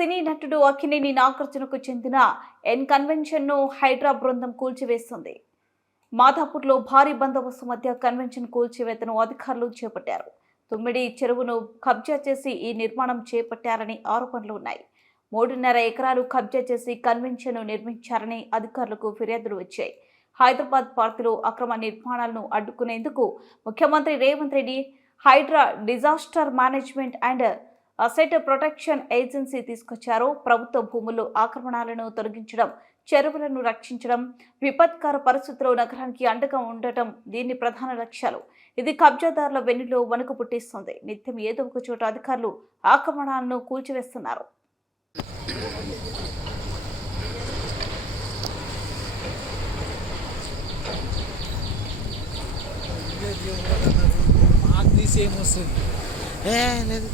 సినీ నటుడు అక్కినేని నాగార్జునకు చెందిన కన్వెన్షన్ ను హైడ్రా బృందం కూల్చివేస్తుంది. మాధాపూర్లో భారీ బందోబస్తు మధ్య కన్వెన్షన్ కూల్చివేతను అధికారులు చేపట్టారు. తుమ్మిడి చెరువును కబ్జా చేసి ఈ నిర్మాణం చేపట్టారని ఆరోపణలు ఉన్నాయి. 3.5 ఎకరాలు కబ్జా చేసి కన్వెన్షన్ ను నిర్మించారని అధికారులకు ఫిర్యాదులు వచ్చాయి. హైదరాబాద్ పార్కులో అక్రమ నిర్మాణాలను అడ్డుకునేందుకు ముఖ్యమంత్రి Revanth Reddy Hydraa disaster management and asset protection agency తీసుకొచ్చారు. ప్రభుత్వ భూముల్లో ఆక్రమణలను తొలగించడం, చెరువులను రక్షించడం, విపత్కర పరిస్థితుల్లో నగరానికి అండగా ఉండటం దీని ప్రధాన లక్ష్యాలు. ఇది కబ్జాదారుల వెన్నులో వణుకు పుట్టిస్తుంది. నిత్యం ఏదో ఒక చోట అధికారులు ఆక్రమణలను కూల్చివేస్తున్నారు. మాకు తీసేమొస్తుంది లేదు.